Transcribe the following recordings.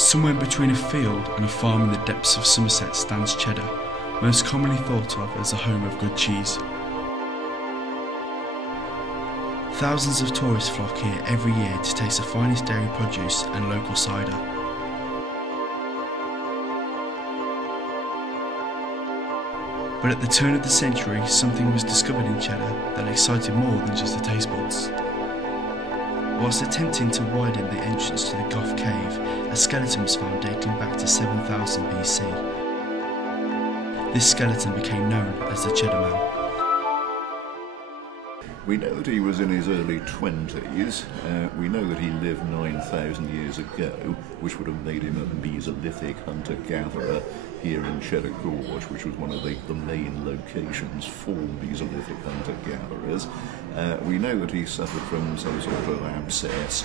Somewhere between a field and a farm in the depths of Somerset stands Cheddar, most commonly thought of as the home of good cheese. Thousands of tourists flock here every year to taste the finest dairy produce and local cider. But at the turn of the century, something was discovered in Cheddar that excited more than just the taste buds. Whilst attempting to widen the entrance to the Goth Cave, a skeleton was found dating back to 7000 BC. This skeleton became known as the Cheddar Man. We know that he was in his early 20s. We know that he lived 9,000 years ago, which would have made him a Mesolithic hunter-gatherer here in Cheddar Gorge, which was one of the main locations for Mesolithic hunter-gatherers. We know that he suffered from some sort of abscess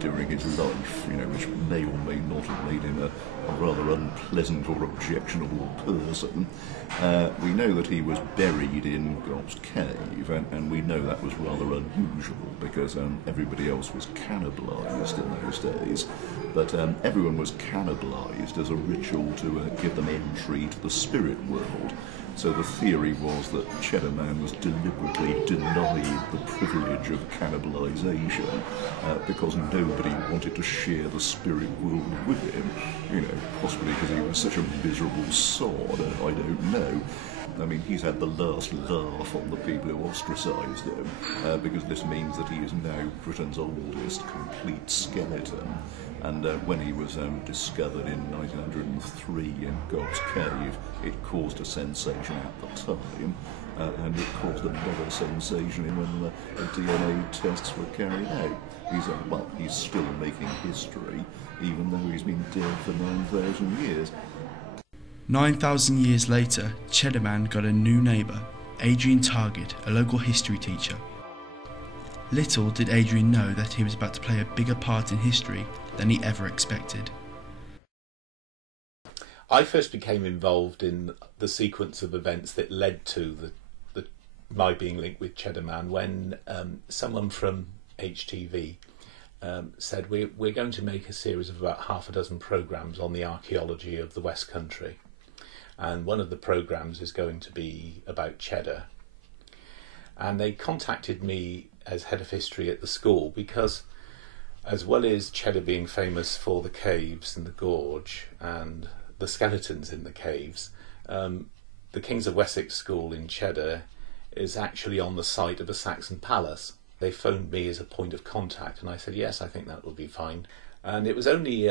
during his life, which may or may not have made him a rather unpleasant or objectionable person. We know that he was buried in God's Cave, and we know that was rather unusual because everybody else was cannibalised in those days. But everyone was cannibalised as a ritual to give them entry to the spirit world. So the theory was that Cheddar Man was deliberately denied the privilege of cannibalisation because nobody wanted to share the spirit world with him. Possibly because he was such a miserable sod, I don't know. I mean, he's had the last laugh on the people who ostracised him, because this means that he is now Britain's oldest complete skeleton. And when he was discovered in 1903 in God's Cave, it caused a sensation at the time, and it caused another sensation when the DNA tests were carried out. He's still making history, even though he's been dead for 9,000 years. 9,000 years later, Cheddar Man got a new neighbour, Adrian Target, a local history teacher. Little did Adrian know that he was about to play a bigger part in history than he ever expected. I first became involved in the sequence of events that led to my being linked with Cheddar Man when someone from HTV said we're going to make a series of about half a dozen programmes on the archaeology of the West Country, and one of the programmes is going to be about Cheddar. And they contacted me as head of history at the school because, as well as Cheddar being famous for the caves and the gorge and the skeletons in the caves, the Kings of Wessex School in Cheddar is actually on the site of a Saxon palace. They phoned me as a point of contact, and I said, yes, I think that will be fine. And it was only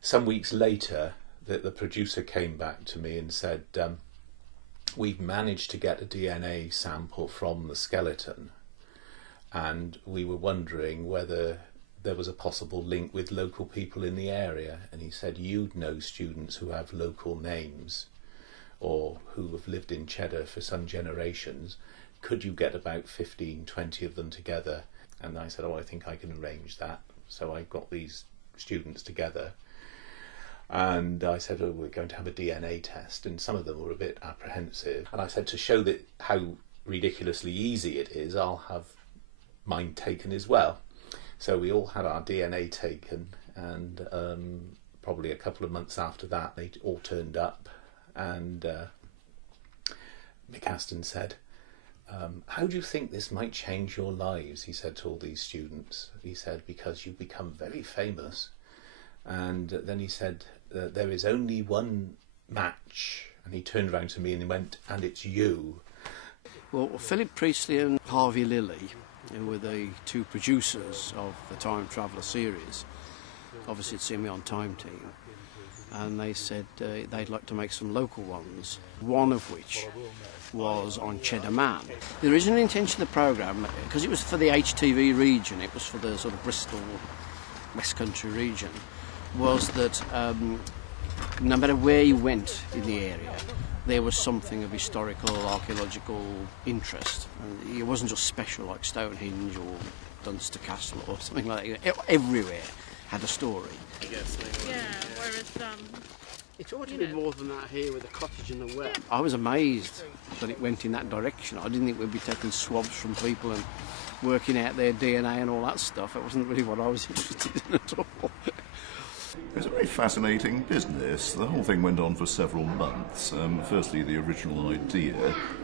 some weeks later that the producer came back to me and said, we've managed to get a DNA sample from the skeleton, and we were wondering whether there was a possible link with local people in the area. And he said, you'd know students who have local names or who have lived in Cheddar for some generations. Could you get about 15, 20 of them together? And I said, I think I can arrange that. So I got these students together, and I said, we're going to have a DNA test, and some of them were a bit apprehensive. And I said, to show that how ridiculously easy it is, I'll have mine taken as well. So we all had our DNA taken, and probably a couple of months after that, they all turned up, and Mick Aston said, how do you think this might change your lives? He said to all these students. He said, because you've become very famous. And then he said, there is only one match. And he turned around to me and he went, and it's you. Well, Philip Priestley and Harvey Lilly, who were the two producers of the Time Traveller series, obviously had seen me on Time Team, and they said they'd like to make some local ones, one of which was on Cheddar Man. The original intention of the programme, because it was for the HTV region, it was for the sort of Bristol, West Country region, was that no matter where you went in the area, there was something of historical, archaeological interest. And it wasn't just special like Stonehenge or Dunster Castle or something like that. Everywhere had a story. I guess. Yeah, whereas it's ought to be more than that here with the cottage and the well. I was amazed that it went in that direction. I didn't think we'd be taking swabs from people and working out their DNA and all that stuff. It wasn't really what I was interested in at all. It was a very fascinating business. The whole thing went on for several months. Firstly, the original idea,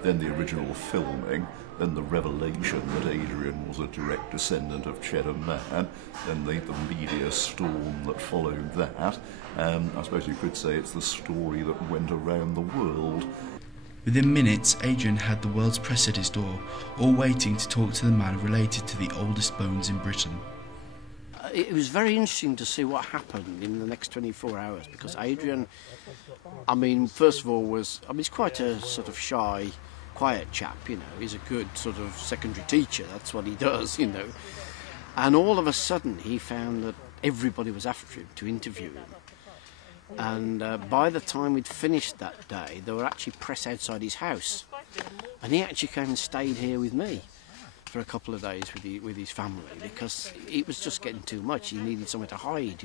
then the original filming, then the revelation that Adrian was a direct descendant of Cheddar Man, then the media storm that followed that. I suppose you could say it's the story that went around the world. Within minutes, Adrian had the world's press at his door, all waiting to talk to the man related to the oldest bones in Britain. It was very interesting to see what happened in the next 24 hours, because Adrian, first of all he's quite a sort of shy, quiet chap, he's a good sort of secondary teacher, that's what he does, and all of a sudden he found that everybody was after him to interview him. And by the time we'd finished that day, there were actually press outside his house, and he actually came and stayed here with me for a couple of days with his family, because it was just getting too much. He needed somewhere to hide,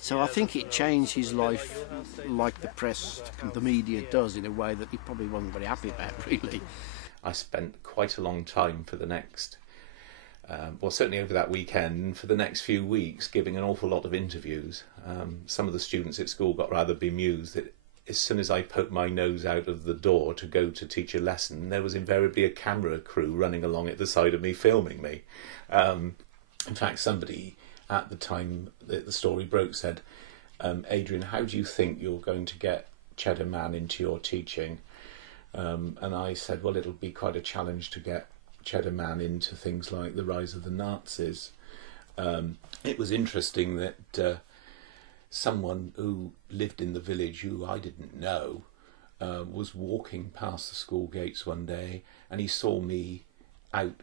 So I think it changed his life like the press and the media does, in a way that he probably wasn't very happy about, really. I spent quite a long time for the next, certainly over that weekend, for the next few weeks, giving an awful lot of interviews. Some of the students at school got rather bemused that as soon as I poked my nose out of the door to go to teach a lesson, there was invariably a camera crew running along at the side of me, filming me. In fact, somebody at the time that the story broke said, Adrian, how do you think you're going to get Cheddar Man into your teaching? And I said, well, it'll be quite a challenge to get Cheddar Man into things like the rise of the Nazis. It was interesting that someone who lived in the village, who I didn't know, was walking past the school gates one day, and he saw me out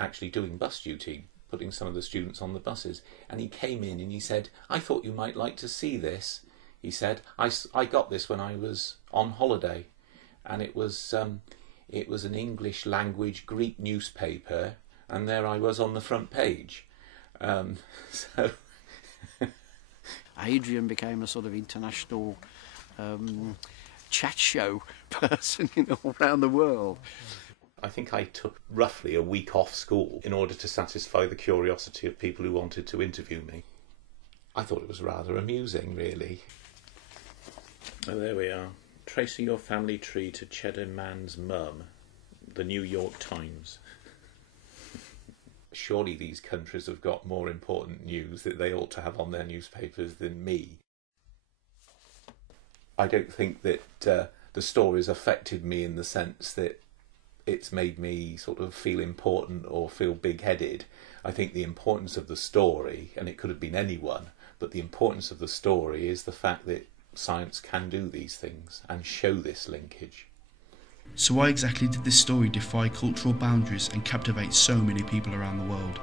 actually doing bus duty, putting some of the students on the buses, and he came in and he said, I thought you might like to see this. He said, I got this when I was on holiday, and it was an English language Greek newspaper, and there I was on the front page. So Adrian became a sort of international chat show person, around the world. I think I took roughly a week off school in order to satisfy the curiosity of people who wanted to interview me. I thought it was rather amusing, really. Oh, there we are. Tracing your family tree to Cheddar Man's mum. The New York Times. Surely these countries have got more important news that they ought to have on their newspapers than me. I don't think that the story's affected me in the sense that it's made me sort of feel important or feel big-headed. I think the importance of the story, and it could have been anyone, but the importance of the story is the fact that science can do these things and show this linkage. So why exactly did this story defy cultural boundaries and captivate so many people around the world?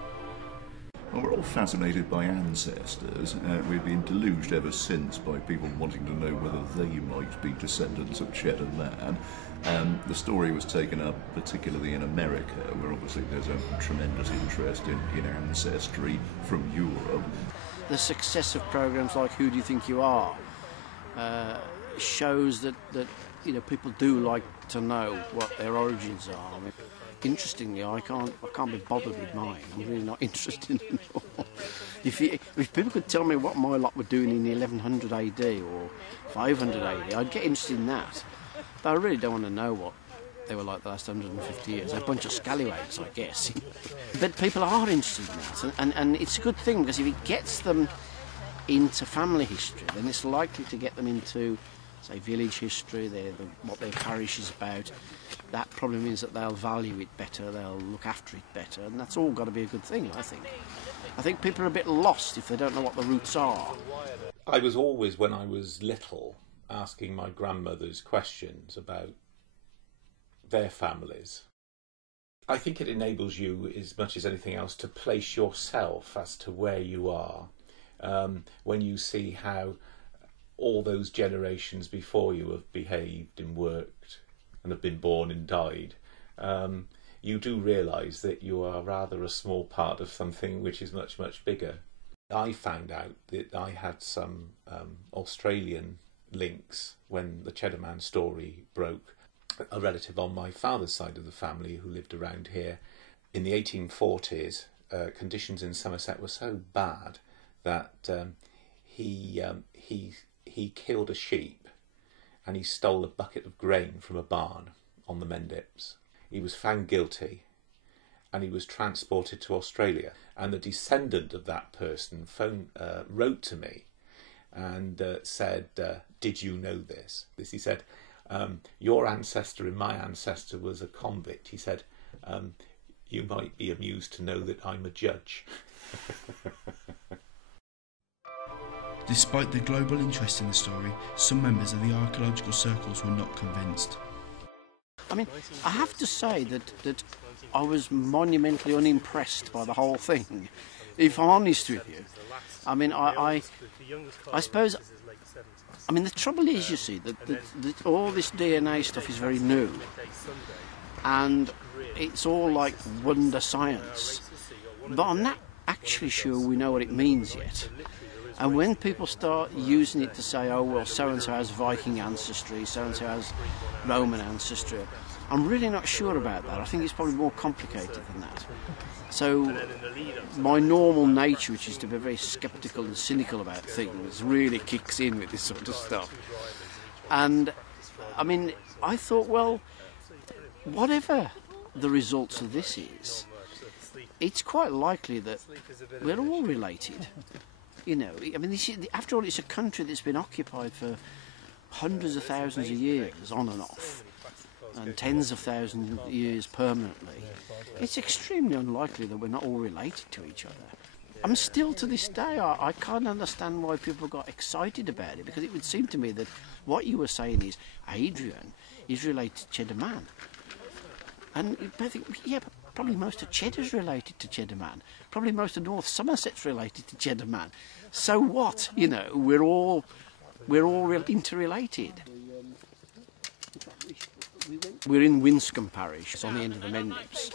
Well, we're all fascinated by ancestors. We've been deluged ever since by people wanting to know whether they might be descendants of Cheddar Man. The story was taken up particularly in America, where obviously there's a tremendous interest in ancestry from Europe. The success of programmes like Who Do You Think You Are shows that people do like to know what their origins are. Interestingly, I can't be bothered with mine. I'm really not interested in all. If people could tell me what my lot were doing in 1100 AD or 500 AD, I'd get interested in that. But I really don't want to know what they were like the last 150 years. They're a bunch of scallywags, I guess. But people are interested in that, and it's a good thing, because if it gets them into family history, then it's likely to get them into, say, village history, what their parish is about. That probably means that they'll value it better, they'll look after it better, and that's all got to be a good thing, I think. I think people are a bit lost if they don't know what the roots are. I was always, when I was little, asking my grandmothers questions about their families. I think it enables you, as much as anything else, to place yourself as to where you are. When you see how all those generations before you have behaved and worked and have been born and died, you do realise that you are rather a small part of something which is much, much bigger. I found out that I had some Australian links when the Cheddar Man story broke. A relative on my father's side of the family who lived around here in the 1840s, conditions in Somerset were so bad that he killed a sheep and he stole a bucket of grain from a barn on the Mendips. He was found guilty and he was transported to Australia. And the descendant of that person wrote to me and said, did you know this? He said, your ancestor and my ancestor was a convict. He said, you might be amused to know that I'm a judge. Despite the global interest in the story, some members of the archaeological circles were not convinced. I mean, I have to say that I was monumentally unimpressed by the whole thing, if I'm honest with you. I mean, I suppose, I mean, the trouble is, you see, that all this DNA stuff is very new, and it's all like wonder science, but I'm not actually sure we know what it means yet. And when people start using it to say, oh, well, so-and-so has Viking ancestry, so-and-so has Roman ancestry, I'm really not sure about that. I think it's probably more complicated than that. So my normal nature, which is to be very sceptical and cynical about things, really kicks in with this sort of stuff. And, I mean, I thought, well, whatever the results of this is, it's quite likely that we're all related. You know, I mean, after all, it's a country that's been occupied for hundreds of thousands of years, on and off, and tens of thousands of years permanently. It's extremely unlikely that we're not all related to each other. I'm still, to this day, I can't understand why people got excited about it, because it would seem to me that what you were saying is Adrian is related to Cheddar Man. And I think, yeah, but probably most of Cheddar's related to Cheddar Man. Probably most of North Somerset's related to Cheddar Man. So what? You know, we're all interrelated. We're in Winscombe Parish. It's on the end of the Mendips,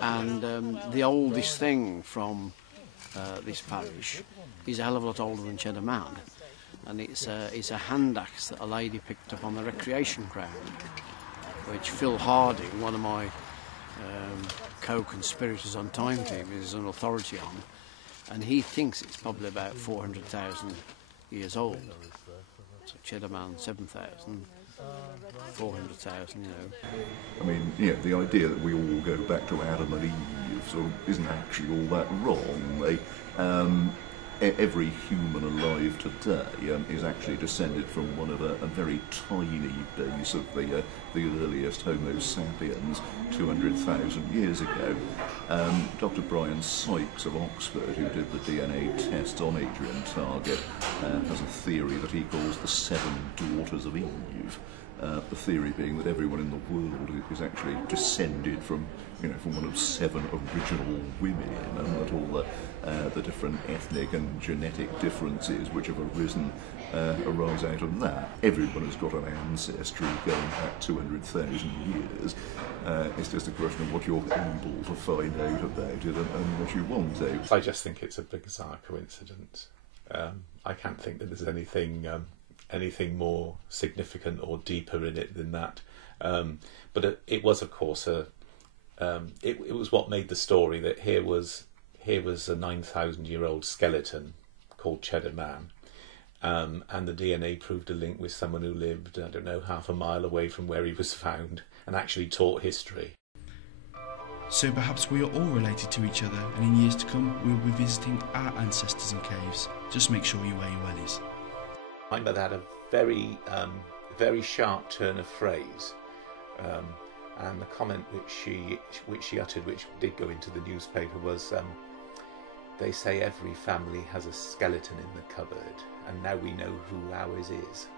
and the oldest thing from this parish is a hell of a lot older than Cheddar Man, and it's a hand axe that a lady picked up on the recreation ground, which Phil Harding, one of my co-conspirators on Time Team, is an authority on, and he thinks it's probably about 400,000 years old. So Cheddar Man 7,000, 400,000, you know. I mean, yeah, the idea that we all go back to Adam and Eve sort of isn't actually all that wrong. Every human alive today is actually descended from one of a very tiny base of the earliest Homo sapiens 200,000 years ago. Dr. Brian Sykes of Oxford, who did the DNA tests on Adrian Target, has a theory that he calls the 7 daughters of Eve. The theory being that everyone in the world is actually descended from, you know, from one of 7 original women, and that all the different ethnic and genetic differences which have arisen arise out of that. Everyone has got an ancestry going back 200,000 years. It's just a question of what you're able to find out about it and what you want to. I just think it's a bizarre coincidence. I can't think that there's anything more significant or deeper in it than that. But it was, of course, it was what made the story that here was a 9,000-year-old skeleton called Cheddar Man, and the DNA proved a link with someone who lived, I don't know, half a mile away from where he was found and actually taught history. So perhaps we are all related to each other, and in years to come we'll be visiting our ancestors in caves. Just make sure you wear your wellies. My mother had a very sharp turn of phrase, and the comment which she uttered, which did go into the newspaper, was, they say every family has a skeleton in the cupboard, and now we know who ours is.